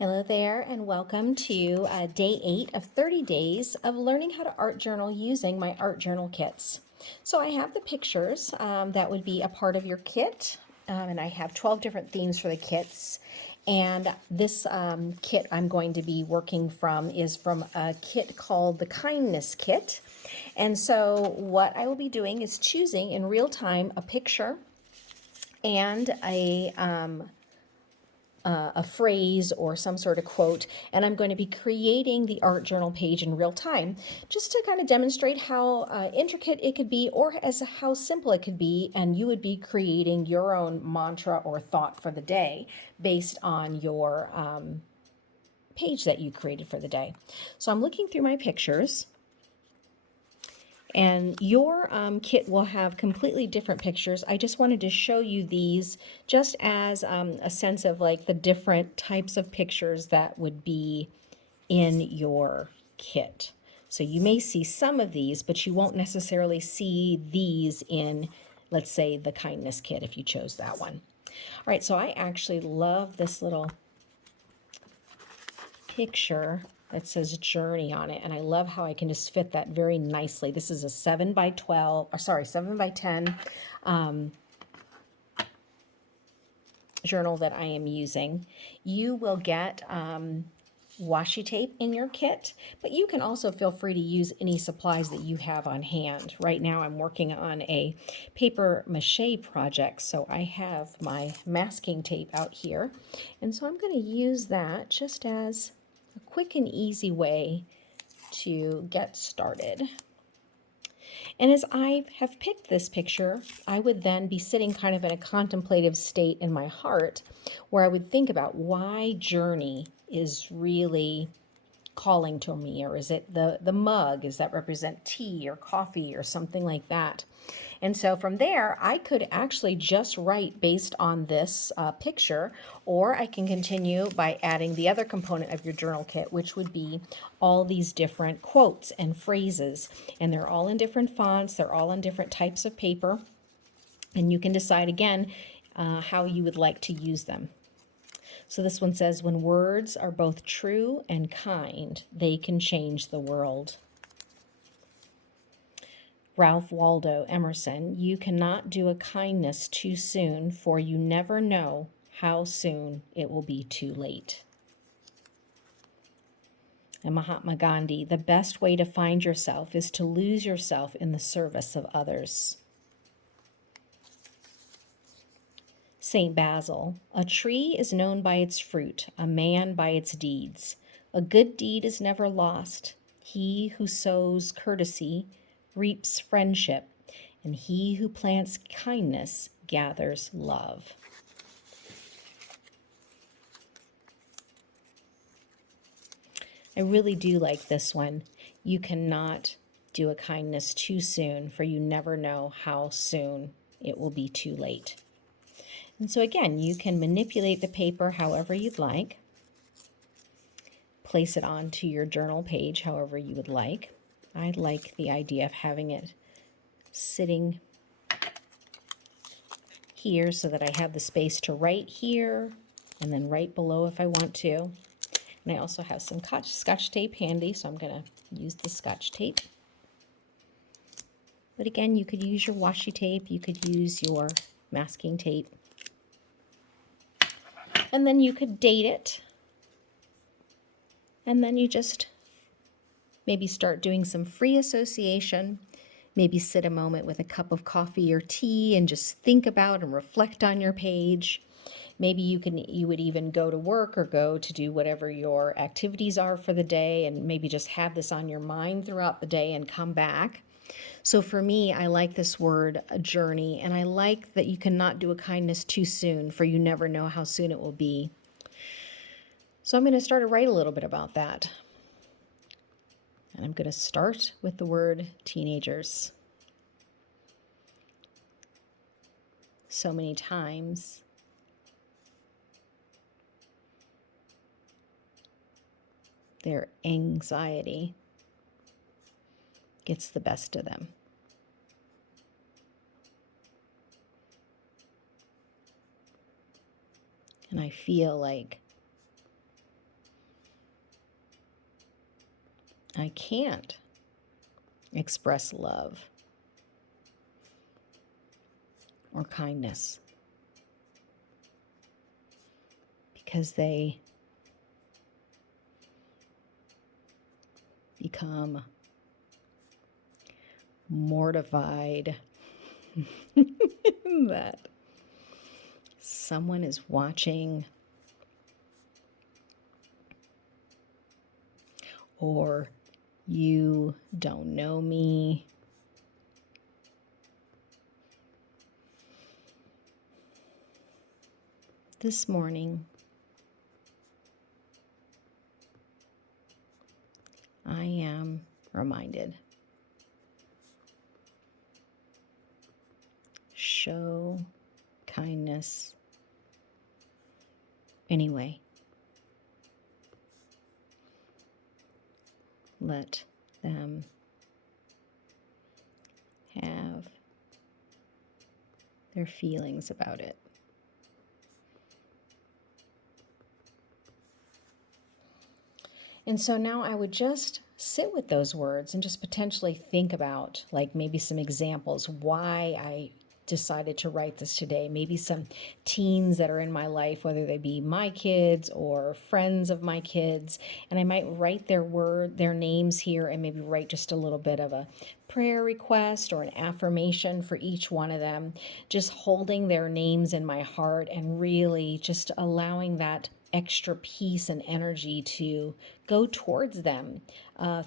Hello there, and welcome to day 8 of 30 days of learning how to art journal using my art journal kits. So I have the pictures that would be a part of your kit, and I have 12 different themes for the kits. And this kit I'm going to be working from is from a kit called the Kindness Kit. And so what I will be doing is choosing in real time a picture and a phrase or some sort of quote, and I'm going to be creating the art journal page in real time just to kind of demonstrate how intricate it could be or as how simple it could be, and you would be creating your own mantra or thought for the day based on your page that you created for the day. So I'm looking through my pictures. And your kit will have completely different pictures. I just wanted to show you these just as a sense of like the different types of pictures that would be in your kit. So you may see some of these, but you won't necessarily see these in, let's say, the kindness kit if you chose that one. All right, so I actually love this little picture that says journey on it, and I love how I can just fit that very nicely. This is a 7 by 12, or sorry, 7 by 10 journal that I am using. You will get washi tape in your kit, but you can also feel free to use any supplies that you have on hand. Right now I'm working on a paper mache project, so I have my masking tape out here, and so I'm going to use that just as a quick and easy way to get started. And as I have picked this picture, I would then be sitting kind of in a contemplative state in my heart where I would think about why journey is really calling to me, or is it the mug? Does that represent tea or coffee or something like that? And so from there, I could actually just write based on this picture, or I can continue by adding the other component of your journal kit, which would be all these different quotes and phrases. And they're all in different fonts, they're all in different types of paper, and you can decide again how you would like to use them. So this one says, when words are both true and kind, they can change the world. Ralph Waldo Emerson, you cannot do a kindness too soon, for you never know how soon it will be too late. And Mahatma Gandhi, the best way to find yourself is to lose yourself in the service of others. St. Basil, a tree is known by its fruit, a man by its deeds. A good deed is never lost. He who sows courtesy reaps friendship, and he who plants kindness gathers love. I really do like this one. You cannot do a kindness too soon, for you never know how soon it will be too late. And so again, you can manipulate the paper however you'd like. Place it onto your journal page however you would like. I like the idea of having it sitting here so that I have the space to write here and then right below if I want to. And I also have some scotch tape handy, so I'm going to use the scotch tape. But again, you could use your washi tape, you could use your masking tape. And then you could date it. And then you just maybe start doing some free association. Maybe sit a moment with a cup of coffee or tea and just think about and reflect on your page. Maybe you would even go to work or go to do whatever your activities are for the day, and maybe just have this on your mind throughout the day and come back. So for me, I like this word, a journey, and I like that you cannot do a kindness too soon, for you never know how soon it will be. So I'm going to start to write a little bit about that. And I'm going to start with the word teenagers. So many times their anxiety gets the best of them. And I feel like I can't express love or kindness because they become mortified that someone is watching or you don't know me. This morning, I am reminded, show kindness anyway. Let them have their feelings about it. And so now I would just sit with those words and just potentially think about, like, maybe some examples why I decided to write this today. Maybe some teens that are in my life, whether they be my kids or friends of my kids, and I might write their names here, and maybe write just a little bit of a prayer request or an affirmation for each one of them, just holding their names in my heart and really just allowing that extra peace and energy to go towards them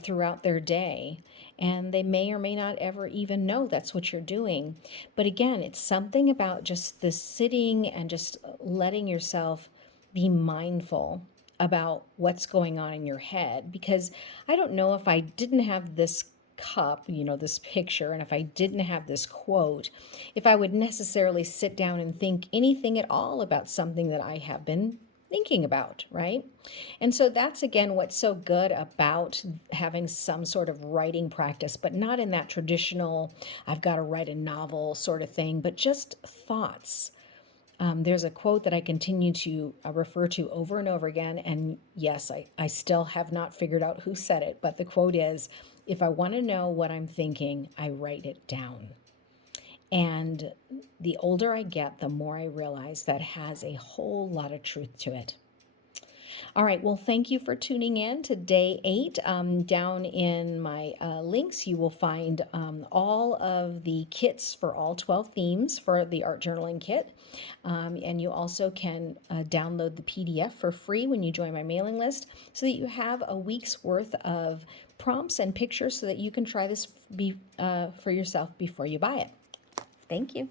throughout their day. And they may or may not ever even know that's what you're doing. But again, it's something about just the sitting and just letting yourself be mindful about what's going on in your head. Because I don't know, if I didn't have this cup, this picture, and if I didn't have this quote, if I would necessarily sit down and think anything at all about something that I have been thinking about, right? And so that's, again, what's so good about having some sort of writing practice, but not in that traditional, I've got to write a novel sort of thing, but just thoughts. There's a quote that I continue to refer to over and over again. And yes, I still have not figured out who said it, but the quote is, if I want to know what I'm thinking, I write it down. And the older I get, the more I realize that has a whole lot of truth to it. All right, well, thank you for tuning in to day 8. Down in my links, you will find all of the kits for all 12 themes for the art journaling kit. And you also can download the PDF for free when you join my mailing list, so that you have a week's worth of prompts and pictures so that you can try this for yourself before you buy it. Thank you.